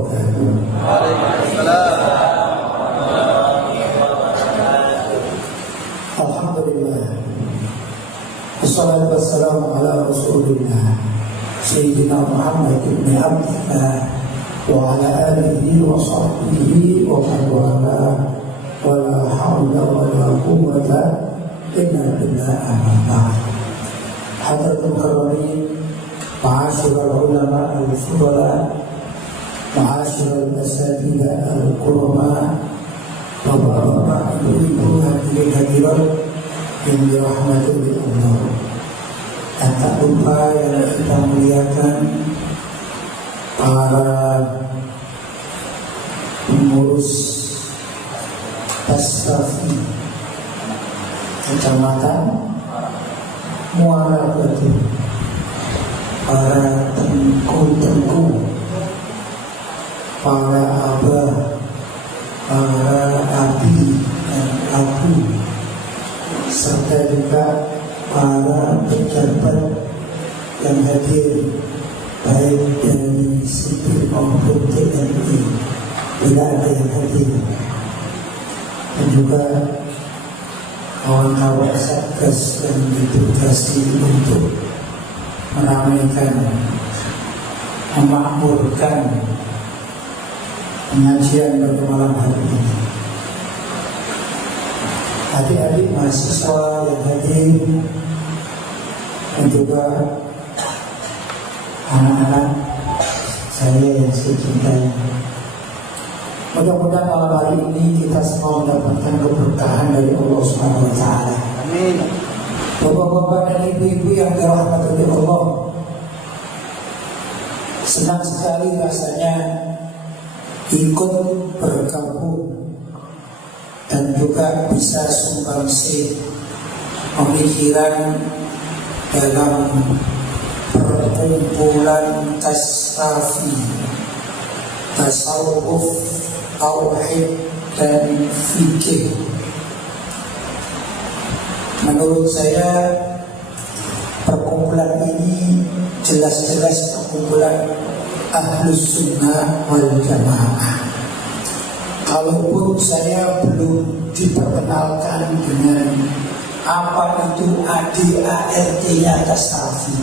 wabarakatuh. Alhamdulillah, wassalatu wassalamu ala rasulillah Sayyidina Muhammad ibn Abdillah wa ala alihi wa sahbihi wa man wala wa la hawla wa la quwwata illa billah. Amma ba'd. Hadratul karamin, ma'asyiral ulama al-fudala, ma'asyiral asatidzah al-kurama, bapak-bapak, ibu-ibu, hadirin hadirat yang dirahmati oleh Allah. Dan tak lupa yang kita muliakan para pengurus Tasrafi Kecamatan Muara Batu, para tengku-tengku, para abah, para abi dan abu, serta juga para pejabat yang hadir, baik dari sipil maupun TNI, tidak ada yang hadir, dan juga kawan-kawan Satgas yang ditugasi untuk meramaikan, memakmurkan pengajian pada malam hari ini. Adik-adik mahasiswa yang hadir dan juga anak-anak saya yang saya cintai, mudah-mudahan malam hari ini kita semua mendapatkan keberkahan dari Allah Subhanahu wa Ta'ala. Amin. Bapak-bapak dan ibu-ibu yang dirahmati oleh Allah, senang sekali rasanya ikut bergabung dan juga bisa sumbangsi pemikiran dalam perkumpulan tasawuf, tasawuf, tauhid dan fikih. Menurut saya perkumpulan ini jelas-jelas perkumpulan Ahlus Sunnah wal Jamaah. Kalaupun saya belum diperkenalkan dengan apa itu ADART-nya tasawuf,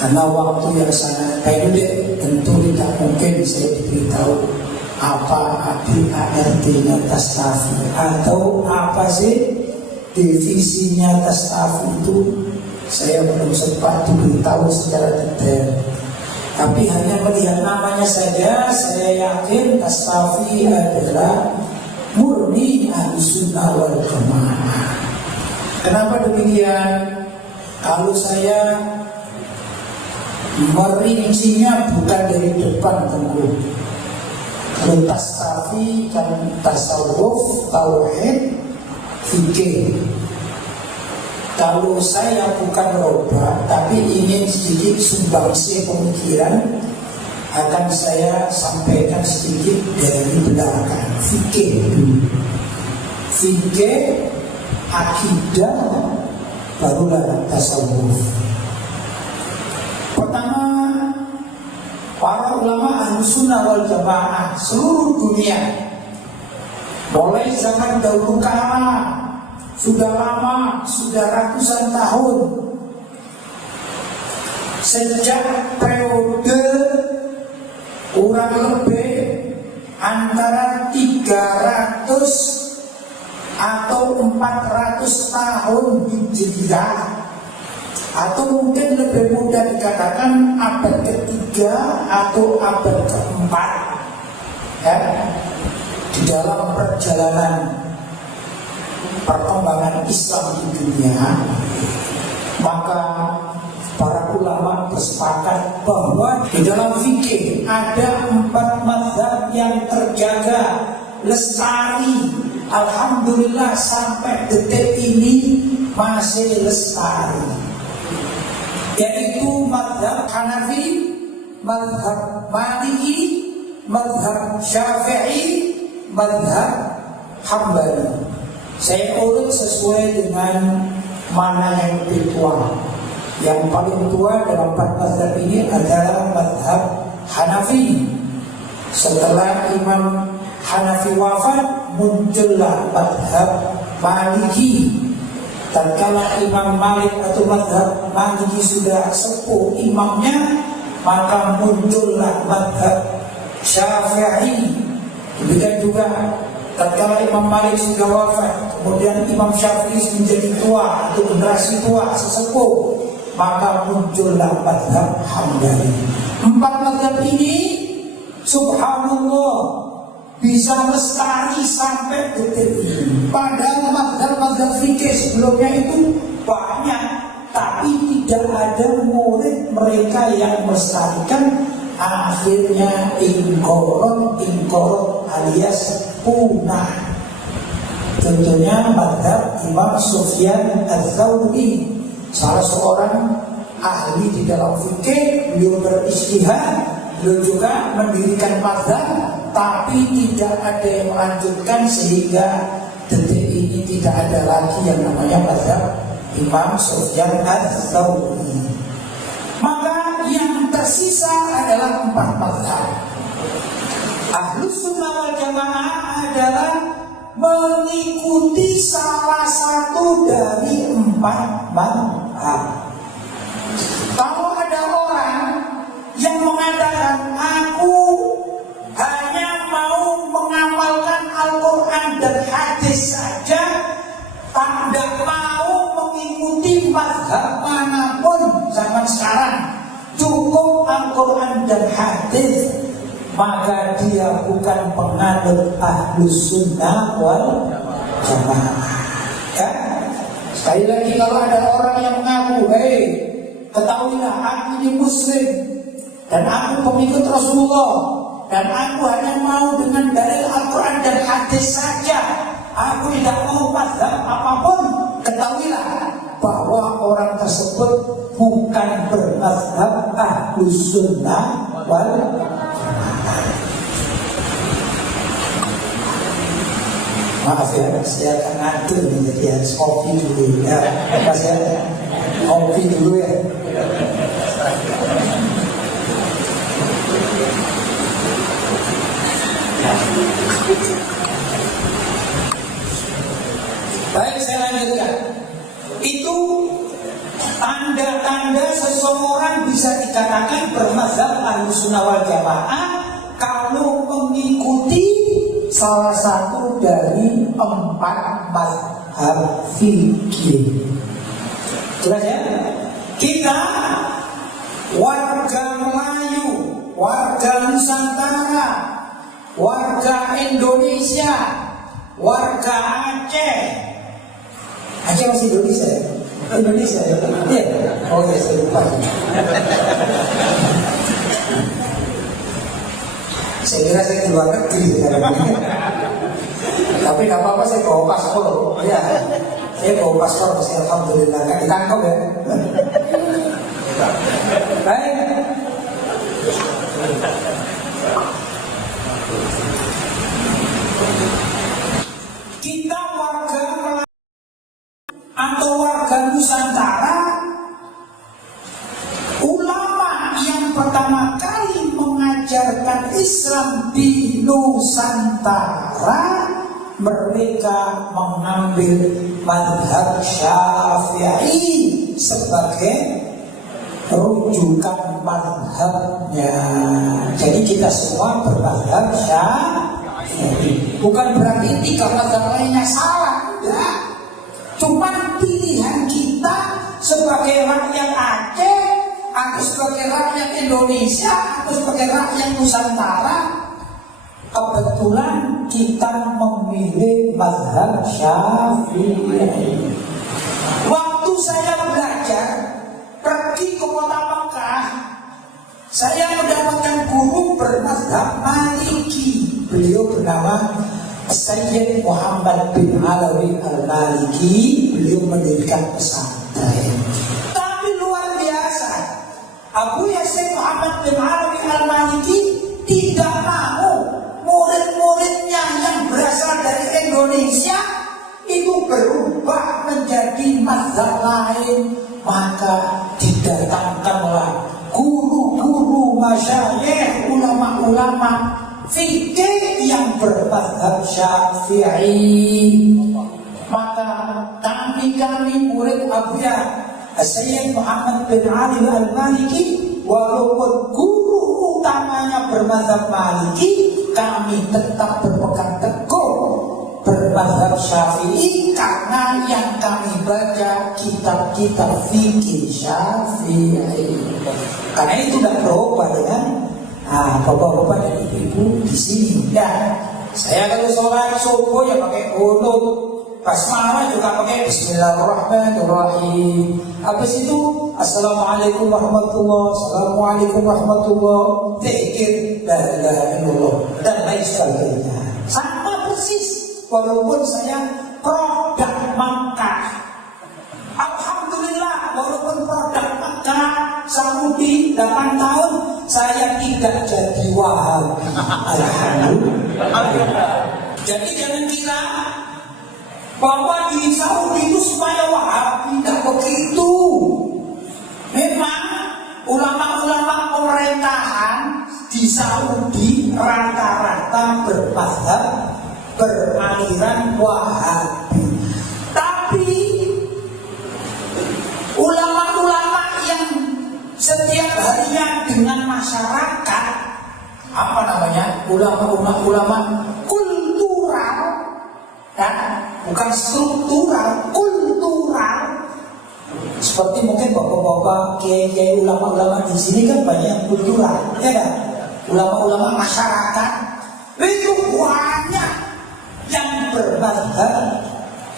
karena waktu yang sangat pendek, tentu tidak mungkin saya diberitahu apa ADART-nya tasawuf atau apa sih divisinya tasawuf itu. Saya belum sempat diberitahu secara detail, tapi hanya melihat namanya saja saya yakin tasawuf adalah murni Ahlus Sunnah wal Jamaah. Kenapa demikian? Kalau saya merincinya bukan dari depan tentu. Kalau tasawuf dan tasawuf, tauhid, fikih. Kalau saya bukan roba, tapi ingin sedikit sumbangsi pemikiran, akan saya sampaikan sedikit dari belakang. Fikih dulu. Fikih, akidah, barulah tasawuf. Pertama, para ulama Ahlus Sunnah wal Jamaah seluruh dunia, mulai zaman dahulu kala, sudah lama, sudah ratusan tahun, sejak periode kurang lebih antara 300 atau 400 tahun Hijriah, atau mungkin lebih mudah dikatakan abad ketiga atau abad keempat, ya, di dalam perjalanan perkembangan Islam di dunia, maka para ulama bersepakat bahwa di dalam fikih ada 4 mazhab yang terjaga, lestari. Alhamdulillah sampai detik ini masih lestari, yaitu mazhab Hanafi, mazhab Maliki, mazhab Syafi'i, mazhab Hambali. Saya urut sesuai dengan mana yang lebih tua. Yang paling tua dalam 4 mazhab ini adalah mazhab Hanafi. Setelah Imam Hanafi wafat, muncullah mazhab Maliki. Tatkala Imam Malik atau mazhab Maliki sudah sepuh imamnya, maka muncullah mazhab Syafi'i. Demikian juga tatkala Imam Malik sudah wafat, kemudian Imam Syafi'i menjadi tua atau generasi tua sesepuh, maka muncullah mazhab Hambali. 4 mazhab ini subhanallah bisa lestari sampai detik ini. Padahal mazhab-mazhab fikih sebelumnya itu banyak, tapi tidak ada murid mereka yang melestarikan. Akhirnya ingkorot alias punah. Tentunya mazhab Imam Sufyan Ats-Tsauri, salah seorang ahli di dalam fikih. Beliau berijtihad, beliau juga mendirikan mazhab, tapi tidak ada yang melanjutkan sehingga detik ini tidak ada lagi yang namanya mazhab Imam Sufyan Ats-Tsauri. Maka yang tersisa adalah 4 mazhab. Ahlus Sunnah wal Jamaah adalah mengikuti salah satu dari 4 mazhab. Kalau ada orang yang mengatakan aku hanya mau mengamalkan Al-Quran dan hadis saja, tidak mau mengikuti mazhab manapun zaman sekarang, cukup Al-Quran dan hadis, maka dia bukan penganut Ahlus Sunnah wal Jamaah. Ya? Sekali lagi, kalau ada orang yang mengaku, ketahuilah aku ini Muslim dan aku pengikut Rasulullah, dan aku hanya mau dengan dalil Al-Quran dan hadis saja, aku tidak mau mazhab apapun, ketahuilah bahwa orang tersebut bukan bermazhab Ahlus Sunnah wal Jamaah. Maaf ya, saya akan ngatur nih, jadi harus kopi dulu ya. Mas ya, kopi dulu ya. Baik, saya lanjutkan. Itu tanda-tanda seseorang bisa dikatakan bermazhab Ahlus Sunnah wal Jamaah kalau mengikuti salah satu dari 4 mazhab fikih. Jelas ya? Kita warga Melayu, warga Nusantara, warga Indonesia, warga Aceh. Aceh masih Indonesia ya? Indonesia ya? Iya. Oh ya, saya lupa. Saya kira saya di luar negeri sekarang. Tapi gak apa-apa, saya bawa paspor. Ya, saya bawa paspor, masih alhamdulillah. Gak ditangkap ya. Baik. Kita warga atau warga Nusantara, ulama yang pertama kali mengajarkan Islam di Nusantara, mereka mengambil mazhab Syafi'i sebagai rujukan mazhabnya. Jadi kita semua bermazhab Syafi'i. Bukan berarti 3 mazhab lainnya salah, enggak. Cuma pilihan kita sebagai rakyat Aceh, atau sebagai rakyat Indonesia, atau sebagai rakyat Nusantara, kebetulan kita memilih mazhab Syafi'i. Waktu saya belajar pergi ke kota Mekah, saya mendapatkan guru bermazhab Maliki. Beliau bernama Sayyid Muhammad bin Alawi Al-Maliki. Beliau mendirikan pesantren. Tapi luar biasa, Abu Yasin Muhammad bin Alawi Al-Maliki tidak mau murid-muridnya yang berasal dari Indonesia itu berubah menjadi mazhab lain, maka masyayikh, ulama-ulama fikih yang bermadzhab Syafi'i. Maka kami murid Abuya Sayyid Muhammad bin Ali Al-Maliki, walaupun guru utamanya bermadzhab Maliki, kami tetap berpegang teguh bermadzhab Syafi'i karena yang kami baca kitab-kitab fikih Syafi'i. Karena itu tidak berubah dengan bapak-bapak dan ibu-ibu di sini. Ya, saya kalau sholat subuh ya pakai qunut, basmalah juga pakai Bismillahirrahmanirrahim. Habis itu Assalamualaikum warahmatullahi, Assalamualaikum warahmatullahi, zikir la ilaha illallah dan lain sebagainya. Sama persis, walaupun saya produk Makkah. Alhamdulillah, walaupun produk Makkah Saudi 8 tahun, saya tidak jadi Wahabi. Alhamdulillah. Jadi jangan kira bahwa di Saudi itu supaya Wahabi, tidak begitu. Memang ulama-ulama pemerintahan di Saudi rata-rata bermadzhab beraliran Wahabi. Tapi ulama-ulama yang setiap harinya dengan masyarakat, apa namanya, ulama-ulama kultural, ya, bukan struktural, kultural. Seperti mungkin bapak-bapak, kiai-kiai, ulama-ulama di sini kan banyak yang kultural, ya kan? Ulama-ulama masyarakat itu banyak yang bermadzhab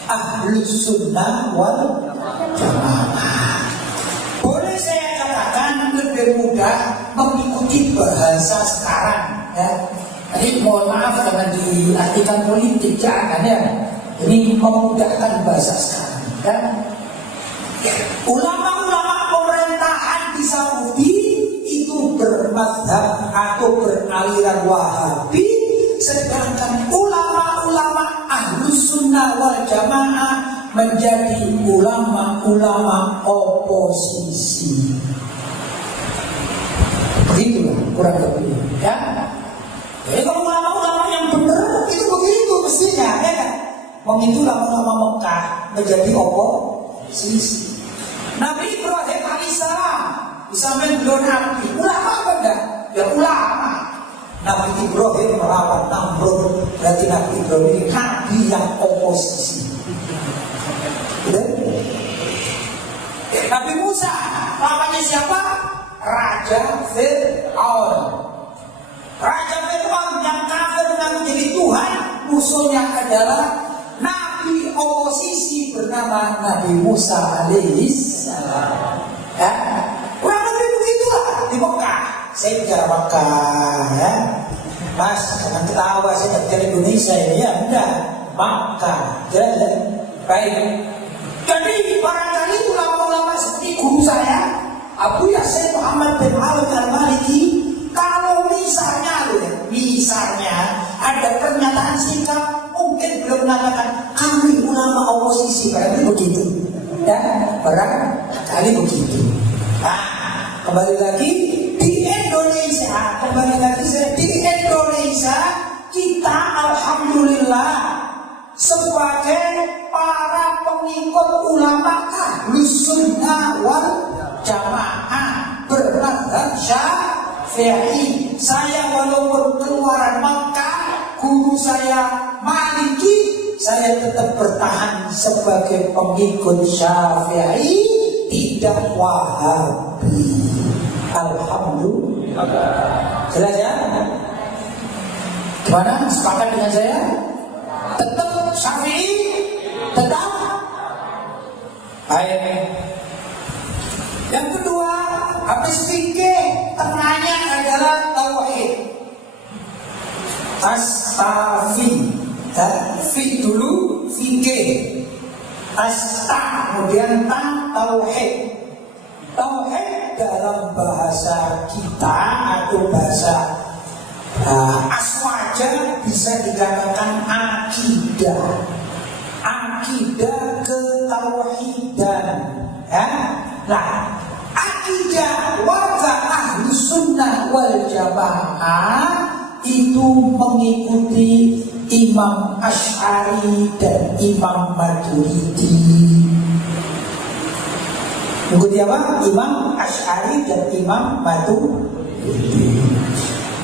Ahlus Sunnah wal Jamaah. Boleh saya katakan lebih mudah mengikuti bahasa sekarang, ya. Jadi mohon maaf jangan diartikan politik, jangan ya. Ini memudahkan bahasa sekarang, ya. Ulama-ulama pemerintahan di Saudi itu bermadzhab atau beraliran Wahabi, sedangkan ulama-ulama Ahlus Sunnah wal Jamaah menjadi ulama-ulama oposisi. Begitulah kurang lebih, ya. Jadi kalau ulama-ulama yang benar itu begitu mestinya, ya kan? Begitu ulama-ulama Mekah menjadi oposisi. Nabi Ibrahim alaihissalam disampaikan beliau nabi, ulama apa enggak? Ya ulama. Nabi Ibrahim melawan Namrud, berarti Nabi Ibrahim ini nabi yang oposisi. Nabi Musa namanya siapa? Raja Fir'aun. Raja Fir'aun yang kafir dan menjadi Tuhan, musuhnya adalah nabi oposisi bernama Nabi Musa alaihissalam. Ya, kurang lebih begitulah di Mekah. Saya bicara Mekah, ya. Mas, jangan ketawa, saya bicara Indonesia ini, ya. Enggak, Mekah. Jelas, ya. Baik. Jadi barangkali ulama-ulama seperti guru saya Abu Yasir Muhammad bin Ali Al-Maliki, kalau misalnya ada pernyataan sikap, mungkin belum mengatakan kami ulama oposisi, barangkali begitu, ya, barangkali begitu. Nah, kembali lagi di Indonesia, kita alhamdulillah sebagai para pengikut ulama Ahlus Sunnah wal Jamaah bermadzhab Syafi'i. Saya walaupun keluaran Makkah, guru saya Maliki, saya tetap bertahan sebagai pengikut Syafi'i, tidak Wahabi. Alhamdulillah. Jelas ya? Gimana? Sepakat dengan saya? Tetap Syafi'i? Tetap? Baik. Yang kedua, habis fikih, tengahnya adalah tauhid. Astafi, fi dulu fikih. Asta kemudian tauhid. Tauhid dalam bahasa kita atau bahasa aswaja bisa dikatakan akidah. Akidah ketauhidan, ya. Nah, akidah warga Ahlus sunnah wal jamaah itu mengikuti Imam Asy'ari dan Imam Maturidi. Mengikuti apa? Imam Asy'ari dan Imam Maturidi.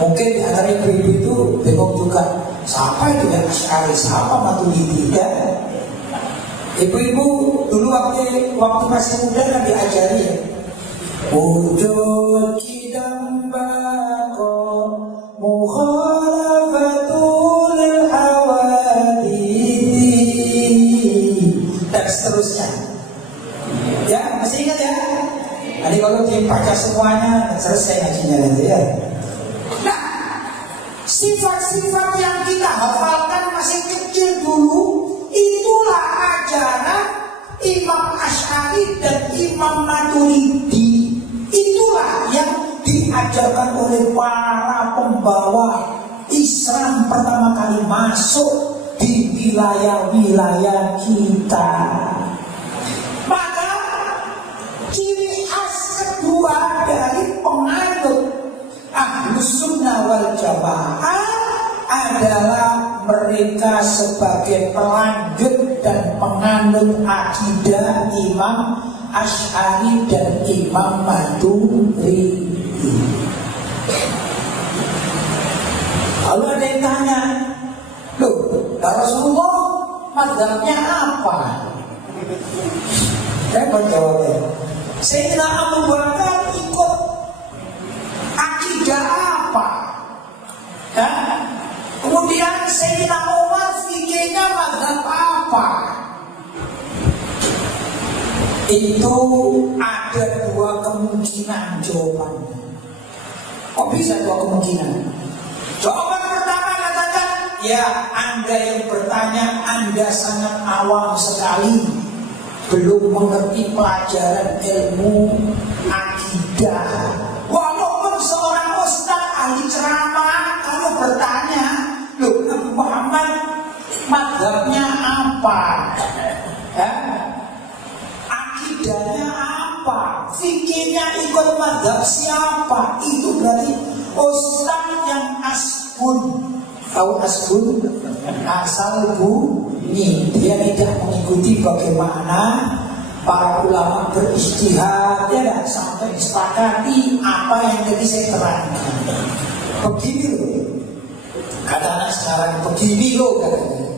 Mungkin di antara ibu-ibu itu bingung juga, siapa itu yang Asy'ari, siapa Maturidi ya? Ibu-ibu dulu waktu masih muda kan diajari ya. Wujud kidam bako mukhalafatul hawadith dan seterusnya. Ya, masih ingat ya? Nanti kalau dibaca semuanya selesai ngajinya nanti ya. Nah, sifat-sifat yang kita hafalkan masih kecil dulu, itulah ajaran Imam Asy'ari dan Imam Maturidi. Itulah yang diajarkan oleh para pembawa Islam pertama kali masuk di wilayah-wilayah kita. Maka ciri khas kedua dari penganut Ahlus Sunnah wal Jamaah adalah mereka sebagai pelanjut dan penganut akidah Imam Asy'ari dan Imam Maturidi. Lalu ada yang tanya, loh, Rasulullah mazhabnya apa? Saya menjawabnya, Sayyidina Abu Bakar ikut akidah apa? Ya? Kemudian Sayyidina Umar fikihnya mazhab apa? Itu ada dua kemungkinan jawabannya. Kok bisa dua kemungkinan? Jawaban pertama katakan, ya Anda yang bertanya, Anda sangat awam sekali, belum mengerti pelajaran ilmu akidah. Walaupun seorang ustaz ahli ceramah, kalau bertanya, loh Nabi Muhammad mazhabnya apa? Ya? Akidahnya apa? Fikihnya ikut mazhab siapa? Itu berarti ustaz yang asbun. Tahu asbun? Asal bunyi. Dia tidak mengikuti bagaimana para ulama berijtihad, ya, sampai disepakati apa yang tadi saya terangkan. Begini loh, kata anak sekarang, begini loh katanya.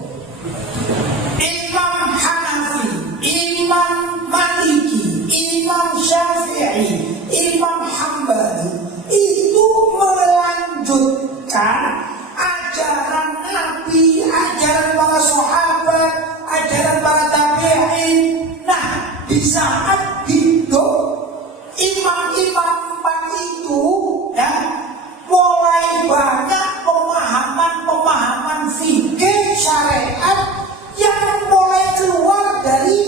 Imam Hanafi, Imam Maliki, Imam Syafi'i, Imam Hambali itu melanjutkan ajaran Nabi, ajaran para sahabat, ajaran para tabi'in. Nah, di saat hidup imam-imam itu, ya, mulai banyak pemahaman fikih syariat yang mulai keluar dari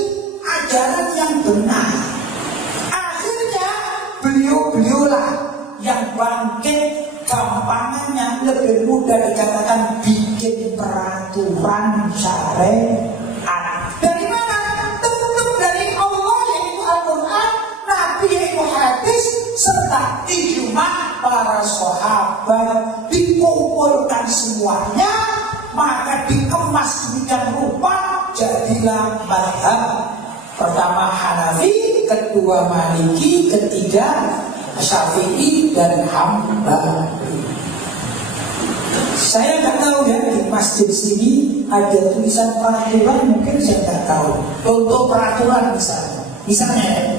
ajaran yang benar. Akhirnya beliau-beliaulah yang bangkit, gampangannya lebih mudah dikatakan bikin peraturan syariat. Dari mana? Tentu dari Allah, yaitu Al-Quran, Nabi yaitu hadis, serta ijma para sahabat. Dikumpulkan semuanya, maka dikemas demikian rupa, jadilah mazhab pertama Hanafi, kedua Maliki, ketiga Syafi'i dan Hambali. Saya nggak tahu ya, di masjid sini ada tulisan peraturan, mungkin saya nggak tahu. Untuk peraturan misalnya,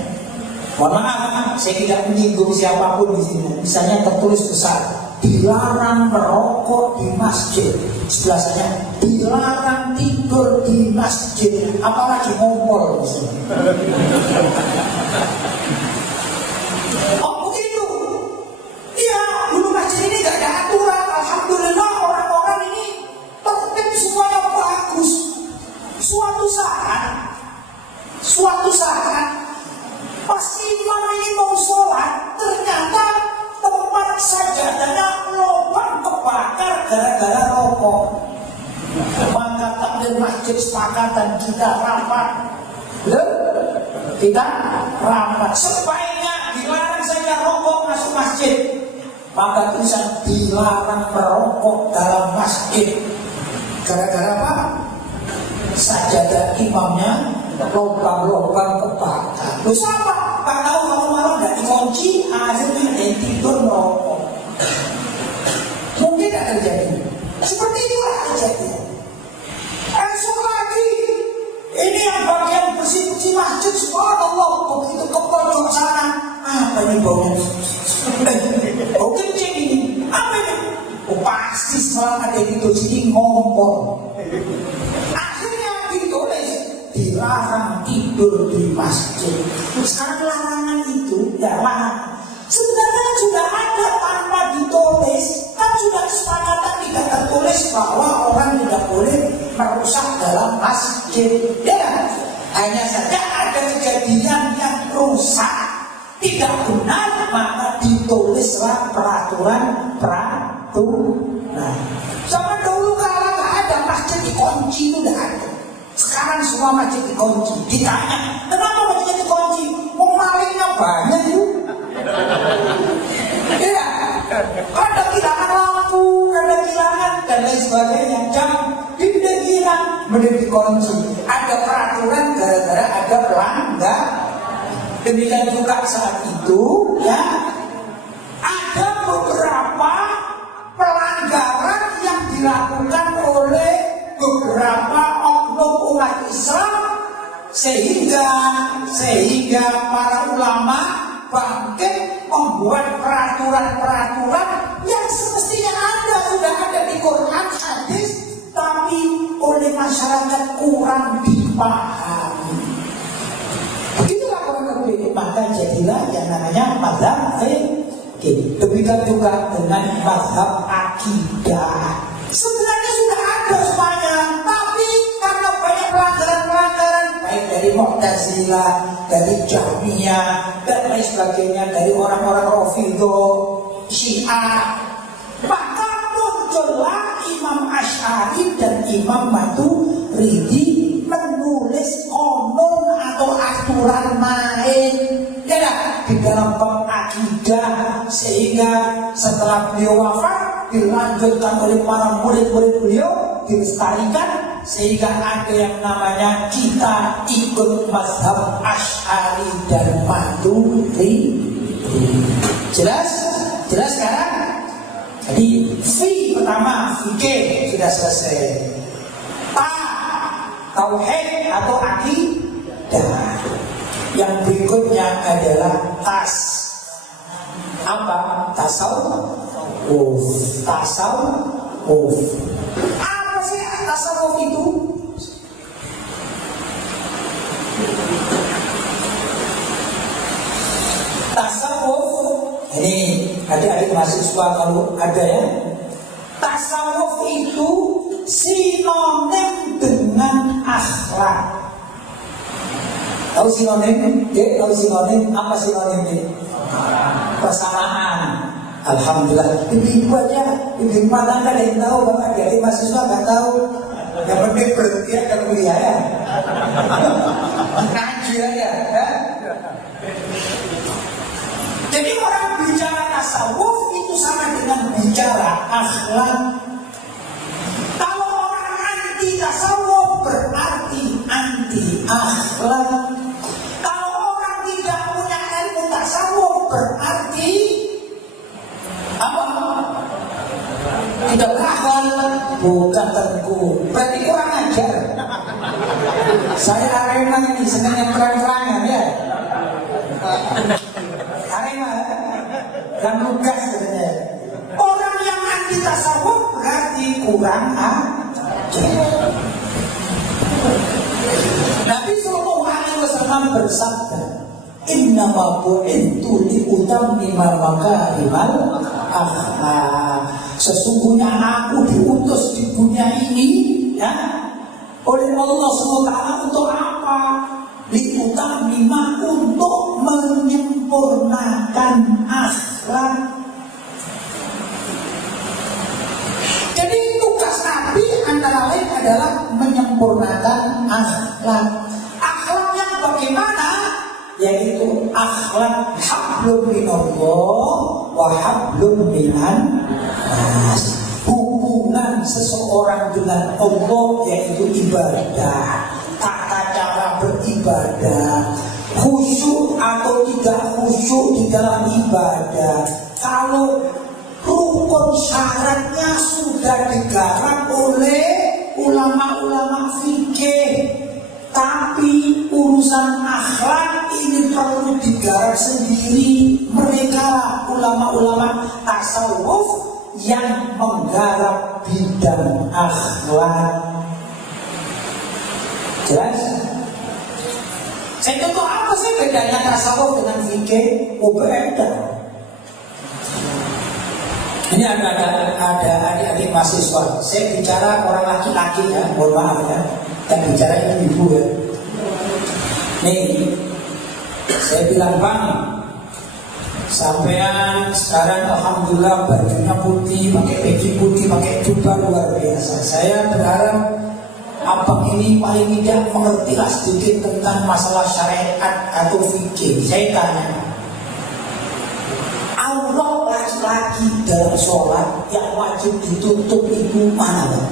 mohon maaf, saya tidak menyinggung siapapun di sini. Misalnya tertulis besar, dilarang merokok di masjid. Sebelah saya, dilarang tidur di masjid, apalagi ngompol misalnya. Oh begitu? Iya, dulu masjid ini gak ada aturan. Alhamdulillah orang-orang ini tertib, semuanya bagus. Suatu saat pas imam ini mau sholat, ternyata tempat sajadahnya lubang kebakar gara-gara rokok. Maka takdir masjid sepakat dan kita rapat. Kita rapat. Sebaiknya dilarang saja rokok masuk masjid. maka tulisan dilarang merokok dalam masjid. Gara-gara apa? Sajadah imamnya lubang-lubang kebakar. Terus apa? Pak tahu kalau malam nggak dikunci, akhirnya ada yang tidur merokok. Mungkin akan terjadi. Seperti itulah kejadian. Esok lagi, ini yang bagian bersih-bersih masjid, subhanallah, begitu ke pojok sana, apa ini baunya? Bau kencing ini, apa ini? Oh pasti setelah ada di sini ngompol. Akhirnya ditulis dilarang tidur di masjid. Sekarang larangan itu ya larang. Sebenarnya sudah ada tanpa ditulis, kan sudah kesepakatan tidak tertulis bahwa orang tidak boleh merusak dalam masjid. Ya, hanya saja ada kejadian yang rusak tidak benar, maka ditulislah peraturan. Nah, zaman dulu kalau nggak ada masjid dikunci itu nggak ada. Sekarang semua masjid dikunci. Ditanya, kenapa masjid dikunci? Mau malingnya banyak itu. Iya, ada kehilangan lampu, ada kehilangan dan lain sebagainya. Jam tidak hilang, mending dikunci. Ada peraturan gara-gara ada pelanggar. Demikian juga saat itu, ya. Ada beberapa pelanggaran yang dilakukan oleh beberapa oknum umat Islam sehingga para ulama bangkit membuat peraturan-peraturan yang semestinya sudah ada di Quran hadis, tapi oleh masyarakat kurang dipahami. Begitulah kurang lebih, maka jadilah yang namanya mazhab fikih. Demikian juga dengan mazhab akidah. Sebenarnya sudah ada semuanya, tapi karena banyak pelanggaran-pelanggaran, baik dari Mu'tazilah, dari Jahmiyah, dan lain sebagainya, dari orang-orang Rafidhah, Syiah, maka muncullah Imam Asy'ari dan Imam Maturidi menulis konon atau aturan main, ya di dalam bab akidah, sehingga setelah beliau wafat dilanjutkan oleh para murid-murid beliau, dilestarikan sehingga ada yang namanya kita ikut mazhab Asy'ari dan Maturidi. Jelas sekarang? Jadi pertama fikih sudah selesai. Tauhid atau akidah. Yang berikutnya adalah tasawuf. Apa sih tasawuf itu? Tasawuf ini adik-adik mahasiswa kalau ada ya. Tasawuf itu sinonim dengan akhlak. Tahu sinonim? Tahu sinonim? Apa sinonim? Persamaan. Alhamdulillah. Ibu aja, ibu rumah tangga ada yang tahu, bapak adik mahasiswa nggak tahu. Yang penting berhenti akan kuliah ya. Ngaji aja. Ya? Jadi orang bicara tasawuf itu sama dengan bicara akhlak. Kalau orang anti tasawuf berarti anti akhlak. Kalau orang tidak punya ilmu tasawuf berarti apa? Tidak berakhlak, bukan tengku. Berarti kurang ajar. Saya Arema ini senangnya terang-terangan ya. Arema dan lugas sebenarnya. Orang yang anti tasawuf berarti kurang ajar. Nabi Sallallahu Alaihi Wasallam bersabda, "Innama bu'ithu liutammima makarimal akhlak." Sesungguhnya aku diutus di dunia ini, ya, oleh Allah SWT untuk apa? Liutammima, untuk menyempurnakan akhlak. Jadi tugas Nabi antara lain adalah menyempurnakan akhlak. Akhlak yang bagaimana? Yaitu akhlak hablum minallah wa hablum minan nas. Hubungan seseorang dengan Allah yaitu ibadah, tata cara beribadah, khusyuk atau tidak khusyuk di dalam ibadah. Kalau rukun syaratnya sudah digarap oleh ulama-ulama fikih, tapi urusan akhlak ini perlu digarap sendiri. Mereka ulama-ulama tasawuf yang menggarap bidang akhlak. Jelas? Saya contoh apa sih bedanya tasawuf dengan fikih? Beda. Ini ada adik-adik mahasiswa. Saya bicara orang laki-laki ya, mohon maaf ya. Dan bicara ibu ya. Nih, saya bilang bang, sampean sekarang alhamdulillah bajunya putih, pakai peci putih, pakai jubah luar biasa. Saya berharap abang ini paling tidak mengertilah sedikit tentang masalah syariat atau fikih. Saya tanya, aurat laki-laki dalam sholat yang wajib ditutup itu mana bang?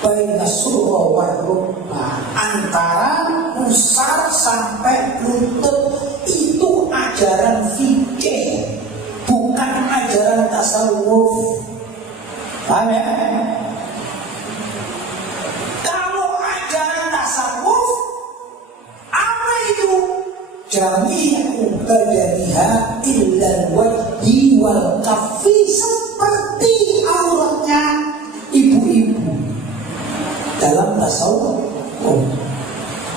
Baina surah wa rukbah, antara pusar sampai lutut. Itu ajaran fikih, bukan ajaran tasawuf. Paham ya? Kalau ajaran tasawuf, apa itu? Jami'u badaniha illal wajhi wal kaffi, seperti auratnya ibu-ibu dalam tasawuf.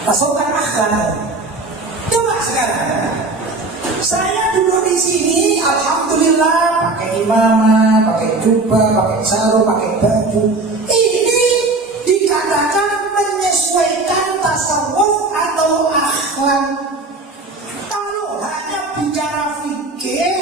Tasawuf kan akhlak. Coba sekarang saya duduk di sini, alhamdulillah pakai imamah, pakai jubah, pakai sarung, pakai baju. Ini dikatakan menyesuaikan tasawuf atau akhlak. Kalau hanya bicara fikih,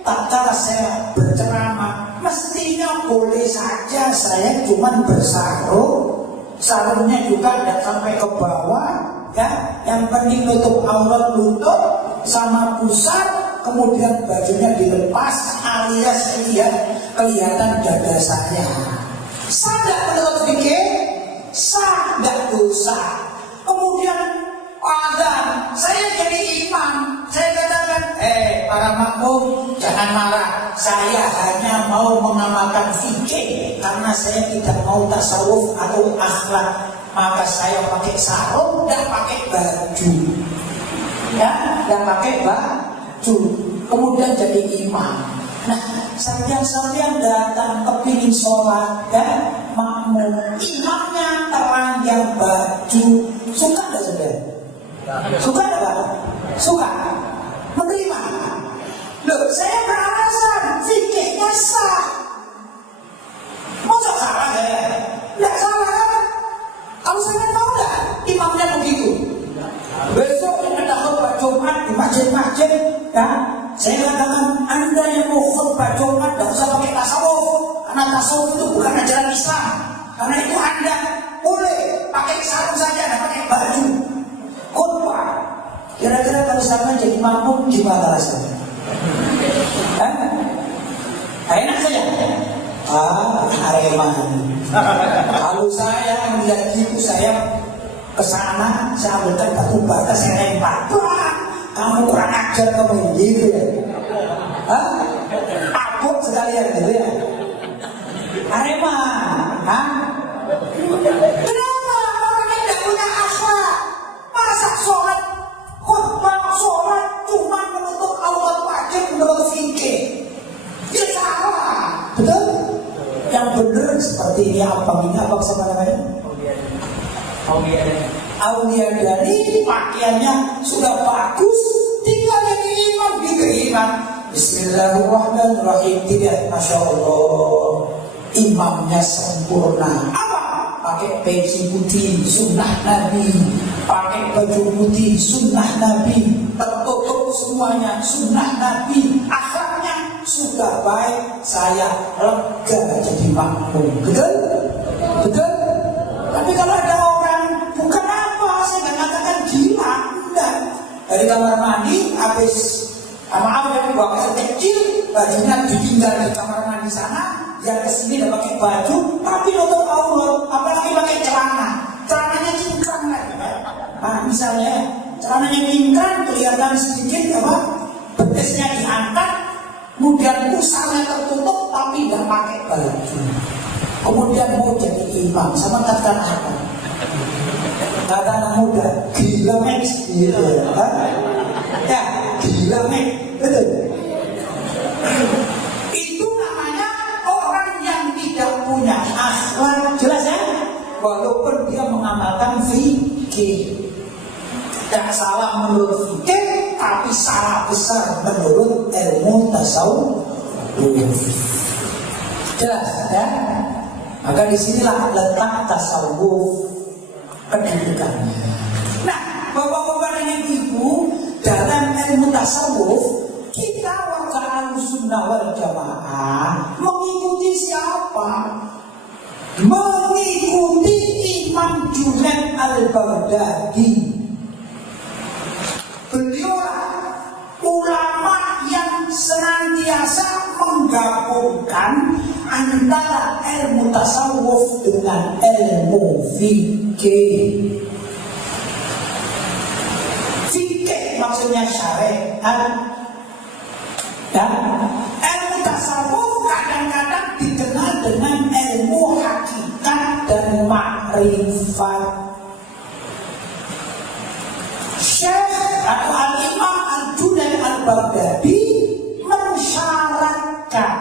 tak kala saya berceramah, mestinya boleh saja saya cuma bersarung, sarungnya juga tidak sampai ke bawah. Ya, yang penting nutup aurat lutut sama pusar, kemudian bajunya dilepas alias kelihatan dada saya. Sah nggak menurut fikih? Sah, nggak dosa. Kemudian azan, saya jadi imam, saya katakan, para makmum jangan marah, saya hanya mau mengamalkan fikih karena saya tidak mau tasawuf atau akhlak. Maka saya pakai sarung dan pakai baju, ya, dan pakai baju. Kemudian jadi imam. Nah, sampean datang kepingin sholat dan makmum, imamnya telanjang baju, suka nggak saudara? Suka nggak? Suka. Menerima. Loh, saya beralasan fikihnya sah. Masa salah saya? Nggak salah kan? Kalau saya tahu nggak imamnya begitu, besok ada khutbah Jumat di masjid-masjid, ya, saya katakan Anda yang mau khutbah Jumat tidak usah pakai tasawuf, karena tasawuf itu bukan ajaran Islam. Karena itu Anda boleh pakai sarung saja dan pakai baju khutbah. Kira-kira kalau saya jadi makmum gimana rasanya? Enak saja. Arema. Kalau saya melihat itu, saya kesana, saya ambilkan batu bata, saya lempar. Kamu kurang ajar kamu gitu ya? Abot sekalian gitu ya? Arema, kenapa orang yang tidak punya akhlak? Masa sholat, khutbah sholat cuma menutup aurat wajib menurut fikih? Ya salah, betul? Yang benar seperti ini apa sama namanya? Auliadani, pakaiannya sudah bagus, tinggal jadi imam diterima. Bismillahirrahmanirrahim, tidak, masya Allah, imamnya sempurna. Apa? Pakai peci putih, sunnah Nabi. Pakai baju putih, sunnah Nabi. Tertutup semuanya, sunnah Nabi. Akhlaknya sudah baik, saya lega jadi makmum. Betul? Betul? Tapi kalau ada orang bukan apa, saya nggak katakan gila, enggak. dari kamar mandi, habis maaf ya buang air kecil, bajunya ditinggal di kamar mandi sana, dia kesini udah pakai baju, tapi nutup aurat, apalagi pakai celananya cingkrang lagi. Nah misalnya celananya cingkrang, kelihatan sedikit apa, betisnya diangkat, kemudian pusarnya tertutup, tapi nggak pakai baju. Kemudian mau jadi imam, sama katakan apa? Kata anak muda, gila meks, gitu ya, gila meks, betul. Itu namanya orang yang tidak punya akhlak, jelas ya? Walaupun dia mengamalkan fikih, tidak salah menurut fikih, tapi salah besar menurut ilmu tasawuf. Jelas ya? Maka disinilah letak tasawuf pendidikannya. Nah, bapak-bapak dan ibu, dalam ilmu tasawuf kita warga Ahlussunnah wal Jamaah mengikuti siapa? Mengikuti Imam Junaid al-Baghdadi. Beliaulah ulama yang senantiasa menggabungkan antara ilmu tasawuf dengan ilmu fikih. Fikih maksudnya syariat. Ya, ilmu tasawuf kadang-kadang dikenal dengan ilmu hakikat dan makrifat. Syekh atau Al-Imam Al-Junaid al-Baghdadi mensyaratkan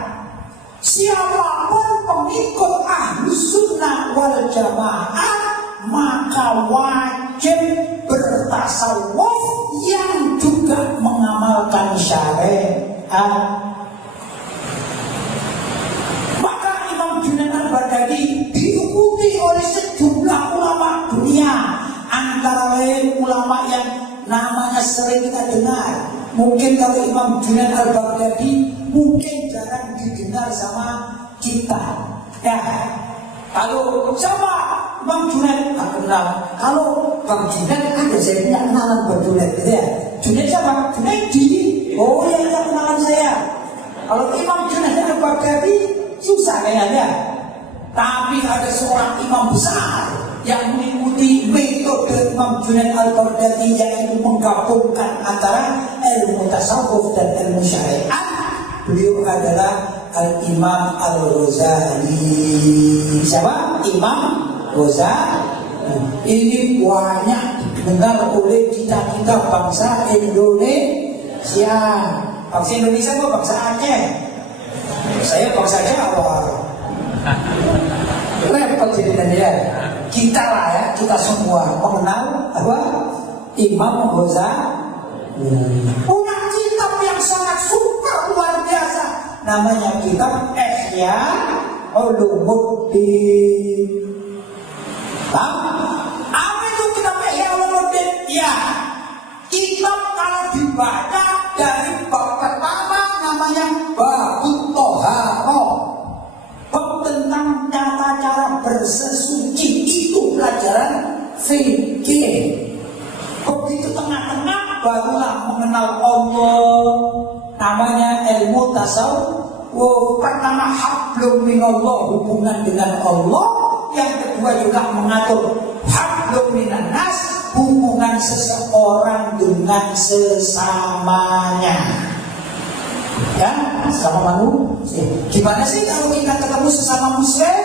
siapapun pengikut Ahlussunnah wal Jamaah maka wajib bertasawuf yang juga mengamalkan syariat. Maka Imam Junaid al-Baghdadi diikuti oleh sejumlah ulama dunia, antara lain ulama yang namanya sering kita dengar. Mungkin kalau Imam Junaid al-Baghdadi mungkin jarang didengar sama kita. Ya, kalau siapa Bang Junaid tak kenal. Kalau Bang Junaid ada, saya punya kenalan Bang Junaid, gitu ya. Junaid siapa? Junaidi. Oh ya, itu kenalan saya. Kalau Imam Junaid al-Baghdadi susah kayaknya. Tapi ada seorang imam besar yang mengikuti metode Imam Junaid al-Baghdadi, yaitu menggabungkan antara ilmu tasawuf dan ilmu syariat. Beliau adalah Al-Imam Al-Ghazali. Siapa? Imam Ghazali. Ini banyak didengar oleh kita bangsa Indonesia. Bangsa Indonesia itu bangsa Aceh. Saya bangsa Jawa. Repot jadinya ya. Kita lah ya, kita semua mengenal apa? Imam Ghazali. Punya kitab yang sangat super luar biasa. Namanya kitab Ihya Ulumuddin. Apa itu kitab Ihya Ulumuddin? Ya, kitab kalau dibaca dari bab pertama namanya Babut Thaharah, bab tentang tata cara bersesuci, itu pelajaran fikih. Begitu tengah-tengah barulah mengenal Allah, namanya ilmu tasawuf. Pertama hablum minallah, hubungan dengan Allah. Yang kedua juga mengatur hablum minan nas, hubungan seseorang dengan sesamanya. Ya, sesama manusia. Gimana sih kalau kita ketemu sesama muslim?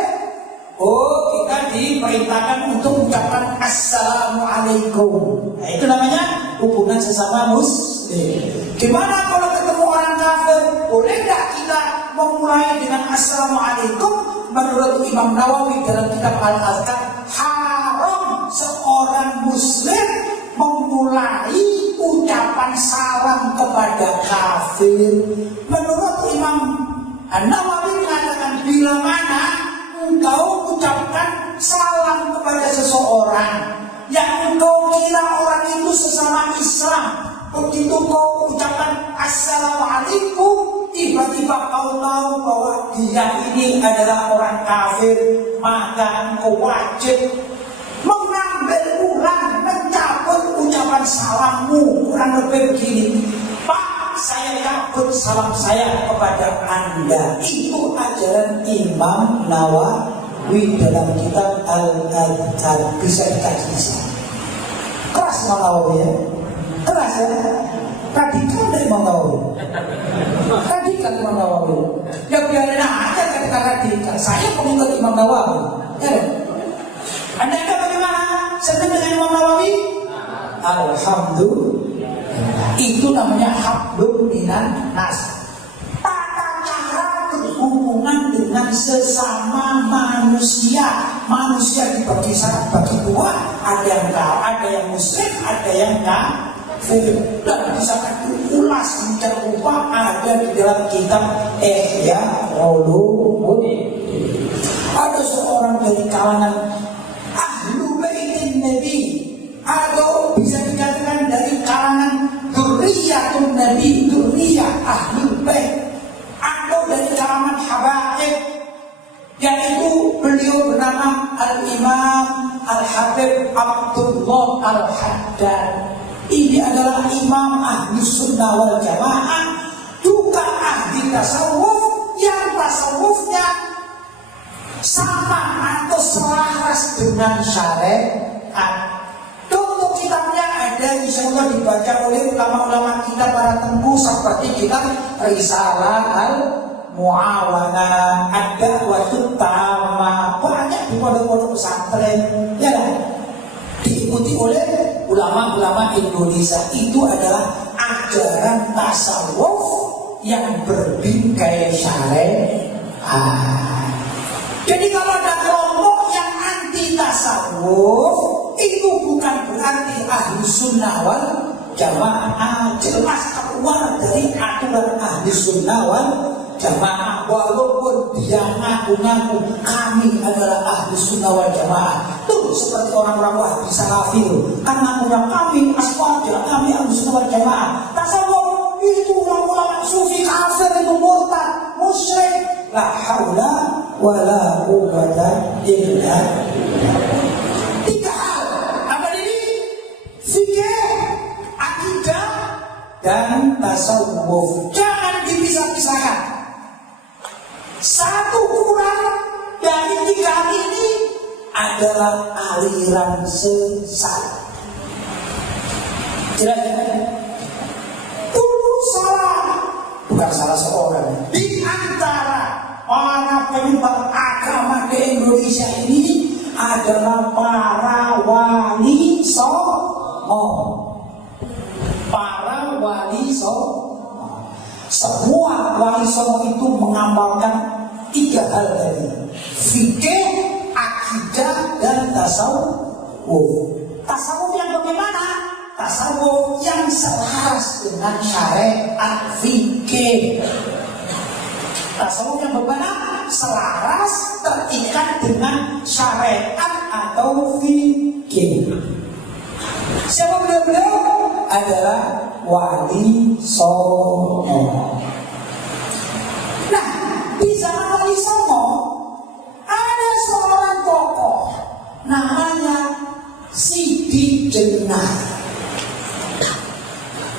Oh, kita diperintahkan untuk mengucapkan assalamualaikum. Nah, itu namanya hubungan sesama muslim. Gimana kalau ketemu orang kafir? Boleh nggak kita memulai dengan assalamualaikum? Menurut Imam Nawawi dalam kitab Al-Azkar, haram seorang muslim memulai ucapan salam kepada kafir. Menurut Imam Nawawi mengatakan, bila mana engkau ucapkan salam kepada seseorang yang engkau kira orang itu sesama Islam, begitu kau ucapkan assalamualaikum, tiba-tiba kau tahu bahwa dia ini adalah orang kafir, maka engkau wajib mengambil ulang, mencabut ucapan mengucapkan salammu kurang lebih begini, Pak, saya kabut salam saya kepada Anda. Itu ajaran Imam Nawawi dalam kitab Al-Adhkar. Bisa dikaji di sini. Keras Imam Nawawi ya, keras ya. Radikal dari Imam Nawawi. Radikal Imam Nawawi. Ya biarin aja ketika radikal. Saya pengikut Imam Nawawi. Ya. Anda bagaimana? Senang dengan Imam Nawawi? Alhamdulillah. Itu namanya hablum minan nas. Tata cara berhubungan dengan sesama manusia. Manusia dibagi satu, bagi dua. Ada yang kafir, ada yang muslim, ada yang kafir. Dan bisa diulas sedemikian rupa ada di dalam kitab Ihya Ulumuddin. Ada seorang dari kalangan Ahlu Baitin Nabi, atau bisa dikatakan dari kalangan Dzurriyyatun Nabi, dzurriyyah Ahlul Bait, atau dari kalangan Habaib, yaitu beliau bernama Al-Imam Al-Habib Abdullah Al-Haddad. Ini adalah imam ahli sunnah wal jamaah, juga ahli tasawuf, yang tasawufnya sama atau selaras dengan syariat. Contoh kitabnya ada, insya Allah dibaca oleh ulama-ulama kita para tengku, seperti kitab Risalah Al-Mu'awana, ada waktu Tama, banyak di pondok-pondok pesantren, ya kan? Diikuti oleh ulama-ulama Indonesia. Itu adalah ajaran tasawuf yang berbingkai syariat. Jadi kalau ada kelompok yang anti tasawuf, itu bukan berarti ahli sunnah wal jamaah. Jelas keluar dari aturan ahli sunnah wal jamaah, walaupun dia ngaku-ngaku kami adalah ahli sunnah wal jamaah. Tuh seperti orang-orang Wahabi Salafi, kan ngaku-ngaku kami aswaja, kami ahli sunnah wal jamaah. Tasawuf itu ulama-ulama sufi kafir, itu murtad, musyrik. La haula wala quwwata illa billah. Tiga hal. Apa ini? Fikih, akidah, dan tasawuf. Jangan dipisah-pisahkan. Satu kurang dari tiga ini adalah aliran sesat. Jelas ya? Dulu salah, bukan salah seorang. Di antara para penyebar agama di Indonesia ini adalah para wali songo. Para wali songo. Semua wali songo itu mengamalkan tiga hal tadi: fikih, akidah, dan tasawuf. Tasawuf yang bagaimana? Tasawuf yang selaras dengan syariat fikih. Tasawuf yang bagaimana? Selaras, terikat dengan syariat atau fikih. Siapa beliau? Adalah wali songo. Nah, di zaman wali songo ada seorang tokoh namanya Sidi Jenar.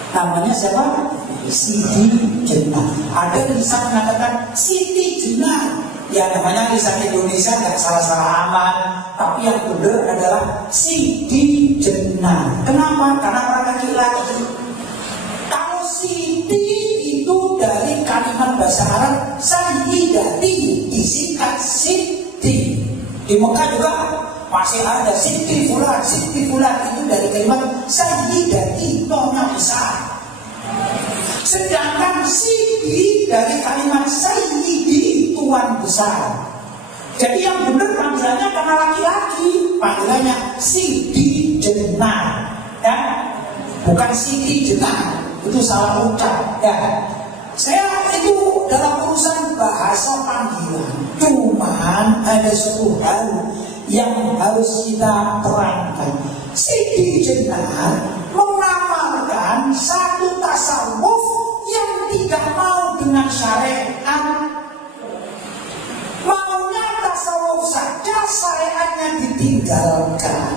Namanya siapa? Sidi Jenar. Ada lisan mengatakan Siti Jenar. Ya namanya lisan Indonesia nggak salah-salah aman, tapi yang benar adalah Sidi Jenar. Kenapa? Karena orang laki-laki. Kalau Sidi itu dari kalimat bahasa Arab Sayyidati, disingkat Siti. Di Mekah juga masih ada Siti Fulan. Siti Fulan itu dari kalimat Sayyidati, nona besar. Sedangkan Sidi dari kalimat Sayyidi, tuan besar. Jadi yang benar panggilannya karena laki-laki, panggilannya Sidi Jenar, ya, bukan Siti Jenar. Itu salah ucap, ya. Saya itu dalam urusan bahasa panggilan, cuman ada satu hal yang harus kita terangkan. Sidi Jenar mengamalkan satu tasawuf yang tidak mau dengan syariat. Maunya tasawuf saja, syariatnya ditinggalkan.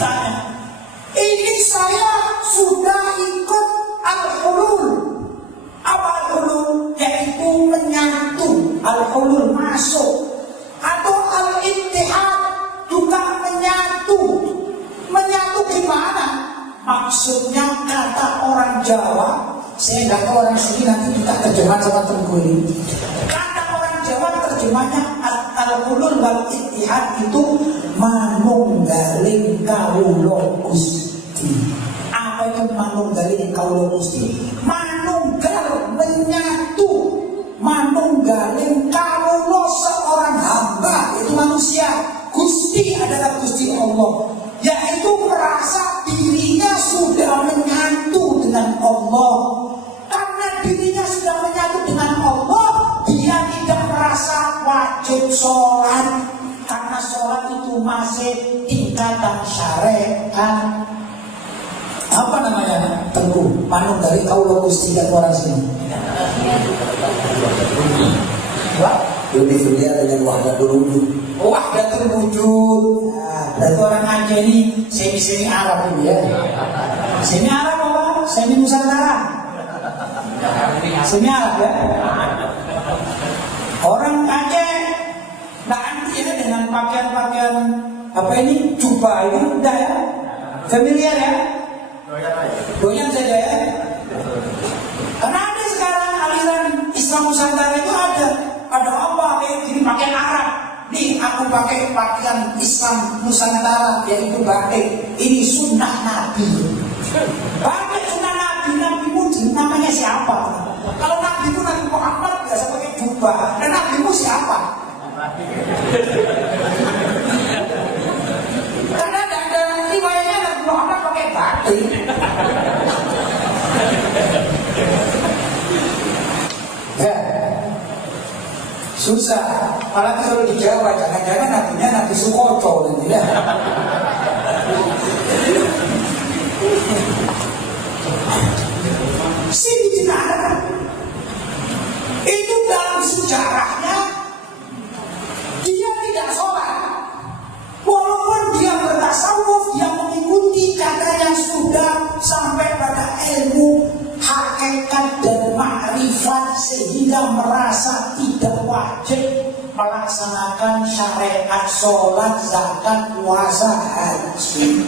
istilahnya. Ini saya sudah ikut al-hulul. Apa al-hulul? Yaitu menyatu. Al-hulul masuk. Atau al-ittihad juga menyatu. Menyatu gimana? Maksudnya kata orang Jawa, saya nggak tahu orang sini, nanti kita terjemah sama Tengku ini. Kata orang Jawa terjemahnya al-hulul wal ittihad itu manunggaling kawula Gusti. Apa itu manunggaling kawula Gusti? Manunggal menyatu, manunggaling kawula seorang hamba, itu manusia. Gusti adalah Gusti Allah, yaitu merasa dirinya sudah menyatu dengan Allah. Karena dirinya sudah menyatu dengan Allah, dia tidak merasa wajib sholat. Karena sholat itu masih tingkatan syariat. Apa namanya? Tengku manung dari kaulah Gusti dan orang sini. Lebih familiar dengan wahdatul wujud. Wahdatul wujud. Nah, berarti orang Aceh ini semi Arab ini ya. Semi Arab apa? Semi Nusantara. Semi Arab ya. Orang Aceh nanti ya dengan pakaian-pakaian apa ini, jubah ini udah ya, familiar ya, doyan saja ya. Karena ada sekarang aliran Islam Nusantara itu ada apa kayak gini, pakaian Arab. Nih aku pakai pakaian Islam Nusantara yaitu batik. Ini sunnah Nabi. Pakai sunnah Nabi, nabimu namanya siapa? Kalau nabimu Nabi Muhammad biasa pakai jubah, dan nabimu siapa? Karena ada riwayatnya Nabi Muhammad pakai batik. Ya, susah. Apalagi kalau di Jawa, jangan-jangan nabinya Nabi Sukoco nanti ya. Sini jenar. Itu dalam sejarahnya dia tidak sholat, walaupun dia bertasawuf, dia mengikuti kata yang sudah sampai pada ilmu hakikat dan ma'rifat, sehingga merasa tidak wajib melaksanakan syariat sholat, zakat, puasa, haji.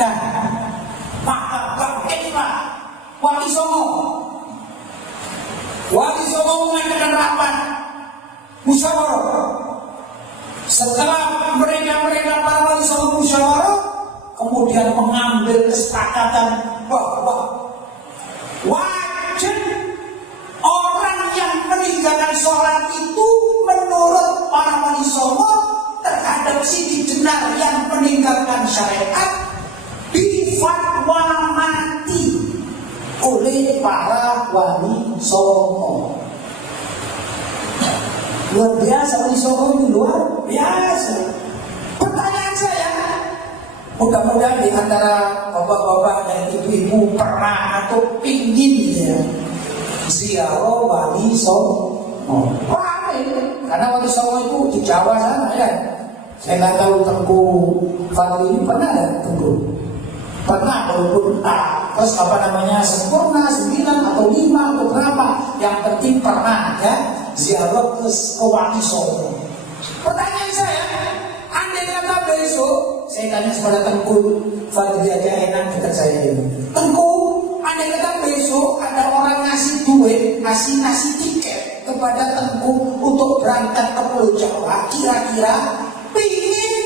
Dan maka bangkitlah Wali Songo. Wali Songo mengadakan rapat musyawarah. Setelah mereka para Wali Songo musyawarah, kemudian mengambil kesepakatan bahwa wajib orang yang meninggalkan sholat itu menurut para Wali Songo terhadap Siti Jenar yang meninggalkan syariat difatwa mati oleh para Wali Songo. Luar biasa, Wali Songo itu luar biasa. Pertanyaan saya, mudah-mudahan di antara bapak-bapak dan ibu-ibu pernah atau pingin ya ziarah Wali Songo. Karena Wali Songo itu di Jawa sana ya. Saya nggak tahu Tengku Fadli ini pernah nggak Tengku? Pernah, walaupun terus apa namanya sempurna 9 atau 5 atau berapa, yang penting pernah ya ziarah ke Wali Songo. Pertanyaan saya, andai kata besok saya tanya kepada Tengku Fadli aja enak dekat saya ini, Tengku, andai kata besok ada orang ngasih duit, ngasih tiket kepada Tengku untuk berangkat ke Pulau Jawa, kira-kira pingin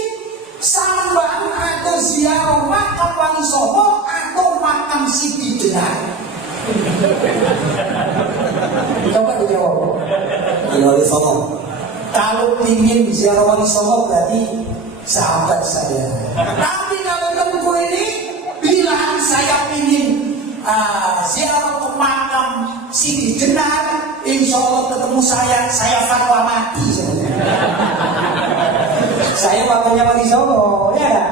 sambang atau ziarah makam Wali Songo atau makam Siti Jenar? Coba dijawab. Wali Songo. Kalau pingin ziarah Wali Songo berarti sahabat saya. Tapi kalau Tengku ini bilang saya pingin ziarah ke makam Siti Jenar, insya Allah ketemu saya fatwa mati sebenarnya. Saya wakilnya Wali Songo, ya kan?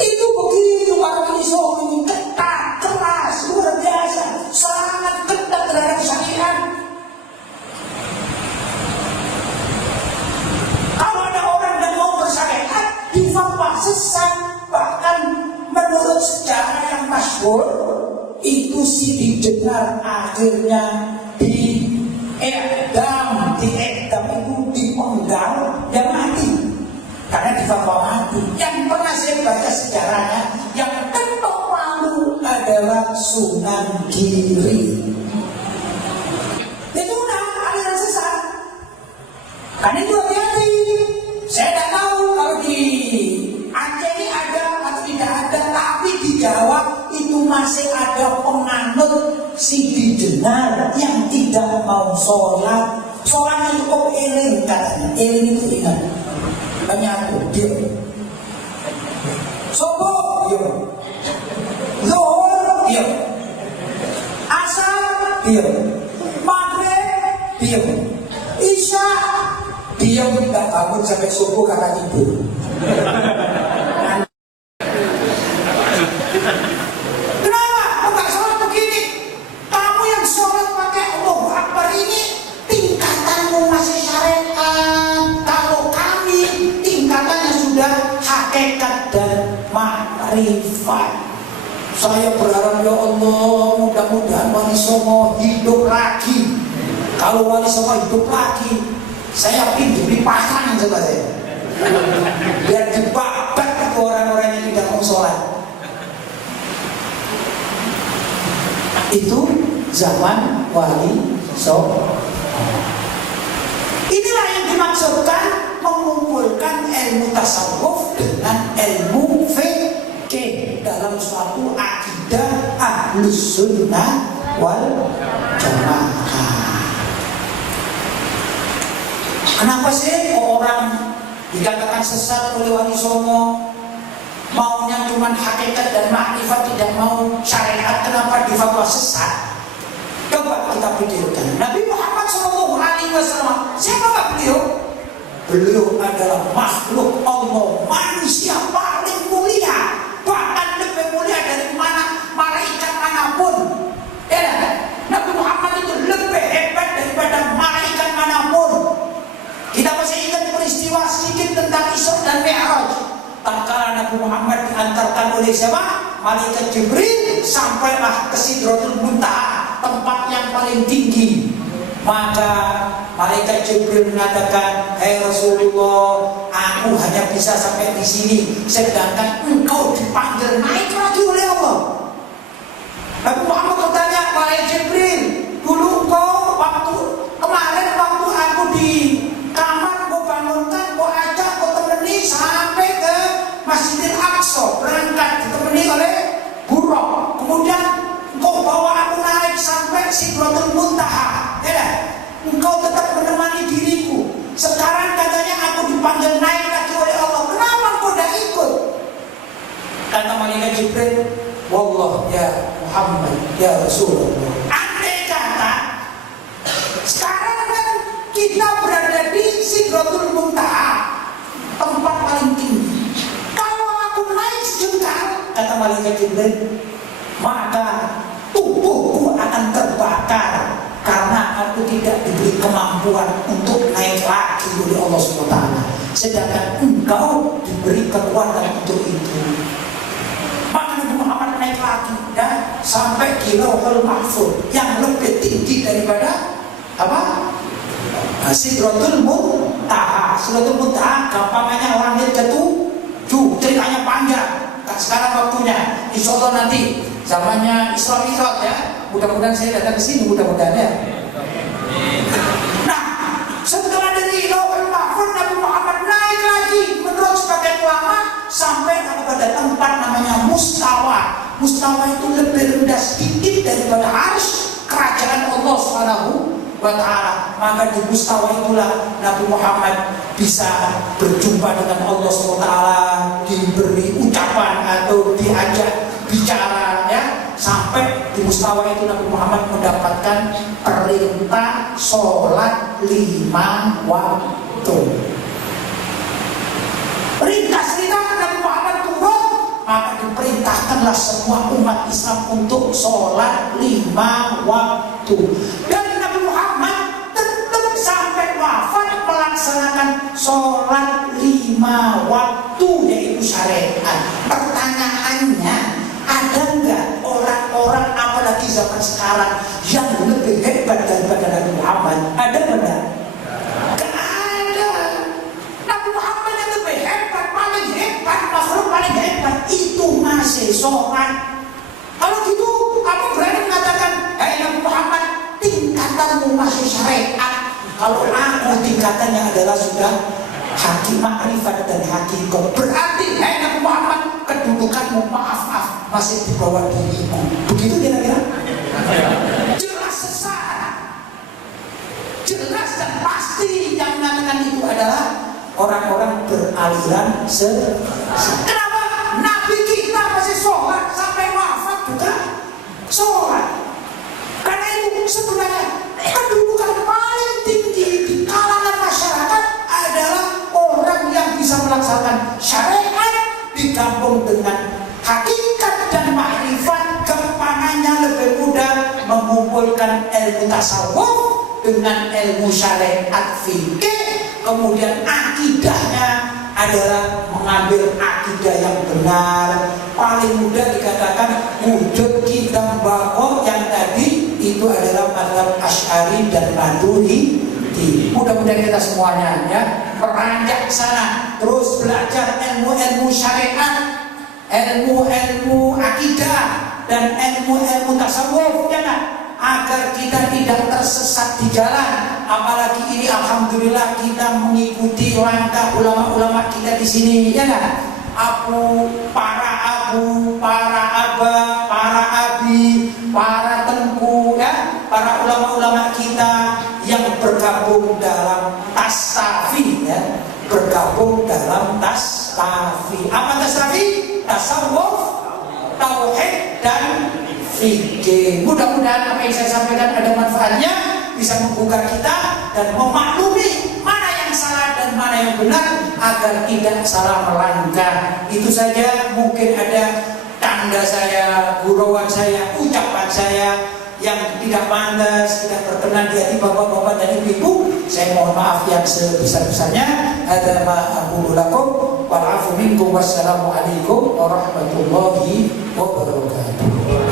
Itu begitu para Wali Songo ini ketat, keras, luar biasa, sangat ketat terhadap syariat. Kalau ada sejarah yang masyhur itu Siti Jenar akhirnya diedam itu dipenggal, dia mati karena difatwa mati. Yang pernah saya baca sejarahnya, yang ketok palu adalah Sunan Giri. Itu udah aliran sesat. Karena itu hati-hati. Saya tidak tahu kalau di Aceh ini ada atau tidak ada, tapi di Jawa itu masih ada penganut Siti Jenar yang tidak mau sholat. Sholatnya cukup eling katanya. Eling itu ingat. Kami aku, diam. Subuh, diam. Zuhur, diam. Asar, diam. Maghrib, diam. Isya, diam. Tidak bangun sampai subuh karena tidur. Saya berharap ya Allah, mudah-mudahan Wali Songo hidup lagi. Kalau Wali Songo hidup lagi, saya pinjam di pasangan coba saya. Biar dibabat ke orang-orang yang tidak mau sholat. Itu zaman Wali Songo. Inilah yang dimaksudkan mengumpulkan ilmu tasawuf dengan ilmu fikih dalam suatu akidah Ahlus Sunnah wal Jamaah. Kenapa sih orang dikatakan sesat oleh Wali Songo? Maunya cuma hakikat dan makrifat, tidak mau syariat. Kenapa difatwa sesat? Coba kita pikirkan. Nabi Muhammad SAW, siapa beliau? Beliau adalah makhluk Allah, manusia paling mulia, bahkan lebih mulia dari malaikat manapun. Ya, Nabi Muhammad itu lebih hebat daripada malaikat manapun. Kita masih ingat peristiwa sedikit tentang Isra dan Mi'raj. Tatkala Nabi Muhammad diantarkan oleh siapa? Malaikat Jibril sampailah ke Sidratul Muntaha, tempat yang paling tinggi. Maka malaikat Jibril mengatakan, "Hai Rasulullah, aku hanya bisa sampai di sini, sedangkan engkau dipanggil naik lagi oleh Allah." Nabi Muhammad bertanya, "Wahai Jibril, dulu kau waktu kemarin waktu aku di kamar, kau bangunkan, kau ajak, kau temani sampai ke Masjidil Aqsa, berangkat ditemani oleh buruk. Kemudian engkau bawa aku naik sampai Sidratul Muntaha. Ya, engkau tetap menemani diriku. Sekarang katanya aku dipanggil naik lagi oleh Allah. Kenapa engkau tidak ikut?" Kata malaikat Jibril, "Wallah ya Muhammad ya Rasulullah, andai kata sekarang kan kita berada di Sidratul Muntaha, tempat paling tinggi. Kalau aku naik sejengkal," kata malaikat Jibril, "maka tubuhku akan terbakar karena aku tidak diberi kemampuan untuk naik lagi oleh Allah SWT. Sedangkan engkau diberi kekuatan untuk itu." Maka Nabi Muhammad naik lagi dan sampai di Lauhul Mahfuz yang lebih tinggi daripada apa? Sidratul Muntaha. Sidratul Muntaha gampangannya langit ketujuh, ceritanya panjang. Sekarang waktunya, insya Allah nanti zamannya Isra Mi'raj ya. Mudah-mudahan saya datang ke sini, mudah-mudahan ya. Nah, setelah dari Lauhul Mahfuz Nabi Muhammad naik lagi menurut sebagian ulama sampai kepada tempat namanya Mustawa. Mustawa itu lebih rendah sedikit daripada arsy kerajaan Allah SWT. Maka di Mustawa itulah Nabi Muhammad bisa berjumpa dengan Allah SWT, diberi ucapan atau diajak bicara ya. Sampai di Mustawa itu Nabi Muhammad mendapatkan perintah sholat 5 waktu. Ringkas cerita, Nabi Muhammad turun, maka diperintahkanlah semua umat Islam untuk sholat 5 waktu. Dan Nabi Muhammad tetap sampai wafat melaksanakan sholat 5 waktu, yaitu syariat. Pertanyaannya, syarat yang lebih hebat daripada Nabi Muhammad? Ada benar? Gak ada. Nabi Muhammad yang lebih hebat, paling hebat, makhluk paling hebat itu masih sholat. Kalau gitu, kamu berani mengatakan, hei Nabi Muhammad, tingkatanmu masih syariat. Kalau aku tingkatannya adalah sudah hakim makrifat dan hakikat. Berarti, hei Nabi Muhammad, kedudukanmu maaf masih di bawah diriku. Begitu kira-kira? Jelas sesat, jelas dan pasti yang mengatakan itu adalah orang-orang beraliran sesat. Kenapa? Nabi kita masih sholat sampai wafat juga sholat. Karena itu sebenarnya kedudukan paling tinggi di kalangan masyarakat adalah orang yang bisa melaksanakan syariat digabung dengan hakikat dan makrifat. Gampangannya lebih mudah mengumpulkan ilmu tasawuf dengan ilmu syariat fikih, kemudian akidahnya adalah mengambil akidah yang benar. Paling mudah dikatakan wujud kita bakok yang tadi itu adalah mazhab Asy'ari dan Maturidi. Mudah-mudahan kita semuanya ya beranjak sana, terus belajar ilmu-ilmu syariat, ilmu-ilmu akidah dan ilmu-ilmu tasawuf ya kan? Agar kita tidak tersesat di jalan. Apalagi ini alhamdulillah kita mengikuti langkah ulama-ulama kita di sini ya kan? Para abu, para abah, para abi, para tengku ya, para ulama-ulama kita yang bergabung dalam tasafi ya, bergabung dalam tasafi. Apa tasafi? Tasawuf, tauhid dan fikih. Mudah-mudahan apa yang saya sampaikan ada manfaatnya, bisa membuka kita dan memaklumi mana yang salah dan mana yang benar agar tidak salah melangkah. Itu saja. Mungkin ada tanda saya, gurauan saya, ucapan saya yang tidak pantas, tidak berkenan di hati bapak-bapak dan ibu-ibu, saya mohon maaf yang sebesar-besarnya. Hadzal ma aqulu lakum wal 'afu minkum. Wassalamualaikum warahmatullahi wabarakatuh.